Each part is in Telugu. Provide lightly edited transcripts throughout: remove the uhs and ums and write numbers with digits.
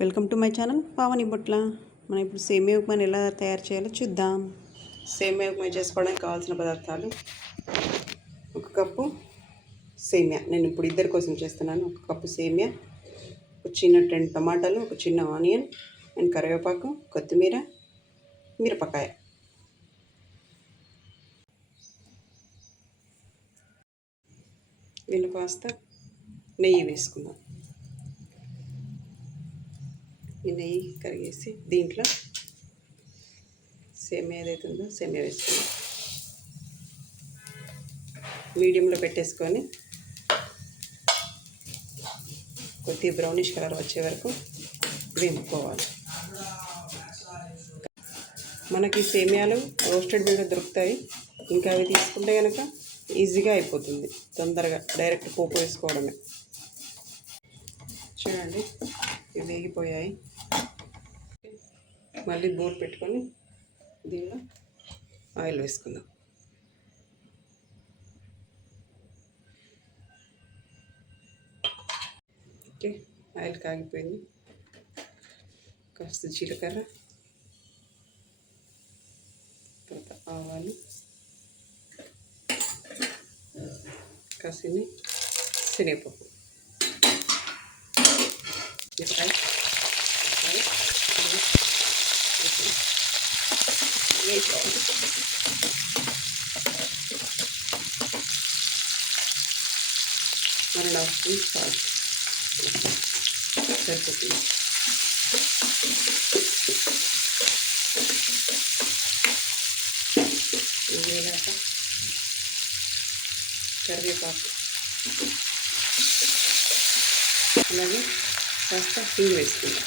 Welcome to my channel Pavani Botla. మనం ఇప్పుడు సేమియా ఉప్మాని ఎలా తయారు చేయాలో చూద్దాం. సేమియా ఉప్మా చేసుకోవడానికి కావాల్సిన పదార్థాలు: ఒక కప్పు సేమియా, నేను ఇప్పుడు ఇద్దరి కోసం చేస్తున్నాను. ఒక కప్పు సేమియా, ఒక చిన్న 10 టమాటాలు, ఒక చిన్న ఆనియన్ అండ్ కరివేపాకు, కొత్తిమీర, మిరపకాయ. దీనిలో కాస్త నెయ్యి వేసుకుందాం. ఈ నెయ్యి కరిగేసి దీంట్లో సేమియా ఏదైతే ఉందో సేమియా వేసుకుందాం. మీడియంలో పెట్టేసుకొని కొద్దిగా బ్రౌనిష్ కలర్ వచ్చే వరకు వేపుకోవాలి. మనకి సేమియాలు రోస్టెడ్ మీద దొరుకుతాయి. ఇంకా అవి తీసుకుంటే కనుక ఈజీగా అయిపోతుంది, తొందరగా డైరెక్ట్ పోపు వేసుకోవడమే. చూడండి, ఇవి వేగిపోయాయి. మళ్ళీ బౌల్ పెట్టుకొని దీనిలో ఆయిల్ వేసుకుందాం. ఓకే, ఆయిల్ కాగిపోయింది. కాస్త జీలకర్ర, తర్వాత ఆవాలు, కాసిని శనగపప్పు, మన లాస్ట్ సాల్ట్ సరిపోతుంది. వేలాక కరివేపాకు, అలాగే కాస్త హింగు వేసుకుందాం.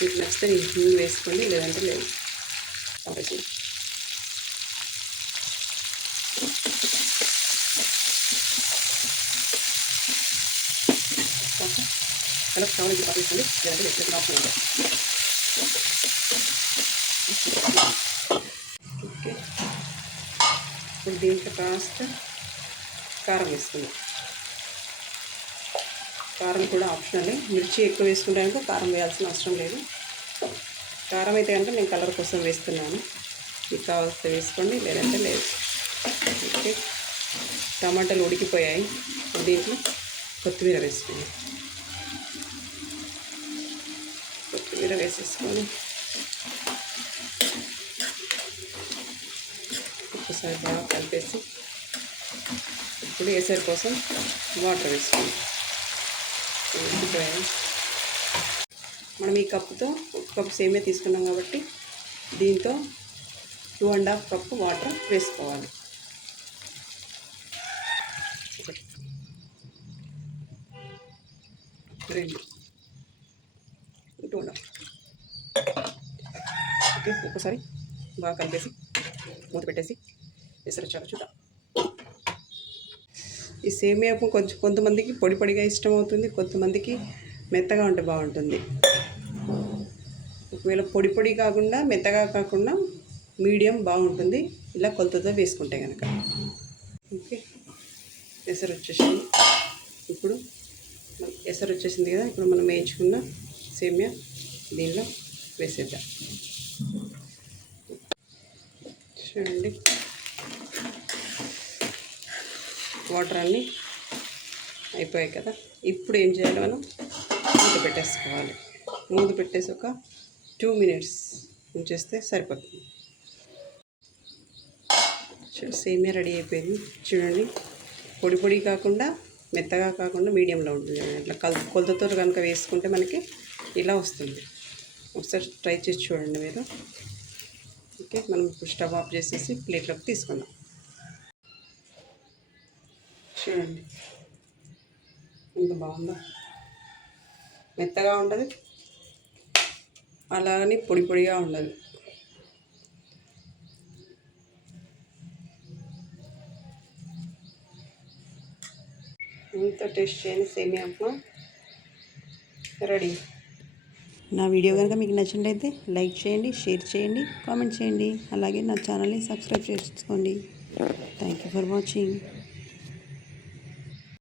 మీకు నచ్చితే నేను హింగు వేసుకోండి, లేదంటే లేదు. కాబట్టి కలర్ కావాలని పాటించండి, లేదంటే ఎట్లా ఆప్షన్ ఉంటుంది. ఓకే, ఇప్పుడు దీంట్లో కాస్త కారం వేసుకుందాం. కారం కూడా ఆప్షనలే. మిర్చి ఎక్కువ వేసుకుంటే కనుక కారం వేయాల్సిన అవసరం లేదు. కారం అయితే కనుక నేను కలర్ కోసం వేస్తున్నాను. మీకు కావాల్సి వేసుకోండి, లేదంటే లేదు. ఓకే, టమాటాలు ఉడికిపోయాయి. దీంట్లో కొత్తిమీర వేసుకుందాం. కొత్తిమీర వేసేసుకొని ఒకసారి బాగా కలిపేసి ఇప్పుడు ఎసరు కోసం వాటర్ వేసుకుందాం. ఉడికిపోయాయి. మనం ఈ కప్పుతో 1 కప్పు సేమియా తీసుకున్నాం కాబట్టి దీంతో 2.5 కప్పు వాటర్ వేసుకోవాలి. 2.5. ఓకే, ఒక్కసారి బాగా కలిపేసి మూత పెట్టేసి ఎసరు చాలా చూద్దాం. ఈ సేమియాకు కొంతమందికి పొడి పొడిగా ఇష్టం అవుతుంది, కొంతమందికి మెత్తగా ఉంటే బాగుంటుంది. ఒకవేళ పొడి పొడి కాకుండా మెత్తగా కాకుండా మీడియం బాగుంటుంది ఇలా కొలతతో వేసుకుంటే కనుక. ఓకే, ఎసరు వచ్చేసింది. ఇప్పుడు ఎసరు వచ్చేసింది కదా, ఇప్పుడు మనం వేయించుకున్న సేమియా దీనిలో వేసేద్దాం. చూడండి, వాటర్ అన్నీ అయిపోయాయి కదా. ఇప్పుడు ఏం చేయాలి, మనం మూత పెట్టేసుకోవాలి. మూత పెట్టేసి ఒక 2 minutes ఉంచేస్తే సరిపోతుంది. సేమియా రెడీ అయిపోయింది. చూడండి, పొడి పొడి కాకుండా మెత్తగా కాకుండా మీడియంలో ఉంటుంది. ఇట్లా కొలతతో కనుక వేసుకుంటే మనకి ఇలా వస్తుంది. ఒకసారి ట్రై చేసి చూడండి మీరు. ఓకే, మనం ఇప్పుడు స్టవ్ ఆఫ్ చేసేసి ప్లేట్లోకి తీసుకుందాం. చూడండి ఎంత బాగుందో. మెత్తగా ఉండదు, అలాగని పొడి పొడిగా ఉండదు. ఇంత టేస్ట్ చేయండి, సేమియా ఉప్మా రెడీ. నా వీడియో కనుక మీకు నచ్చినట్లయితే లైక్ చేయండి, షేర్ చేయండి, కామెంట్ చేయండి. అలాగే నా ఛానల్ని సబ్స్క్రైబ్ చేసుకోండి. Thank you for watching.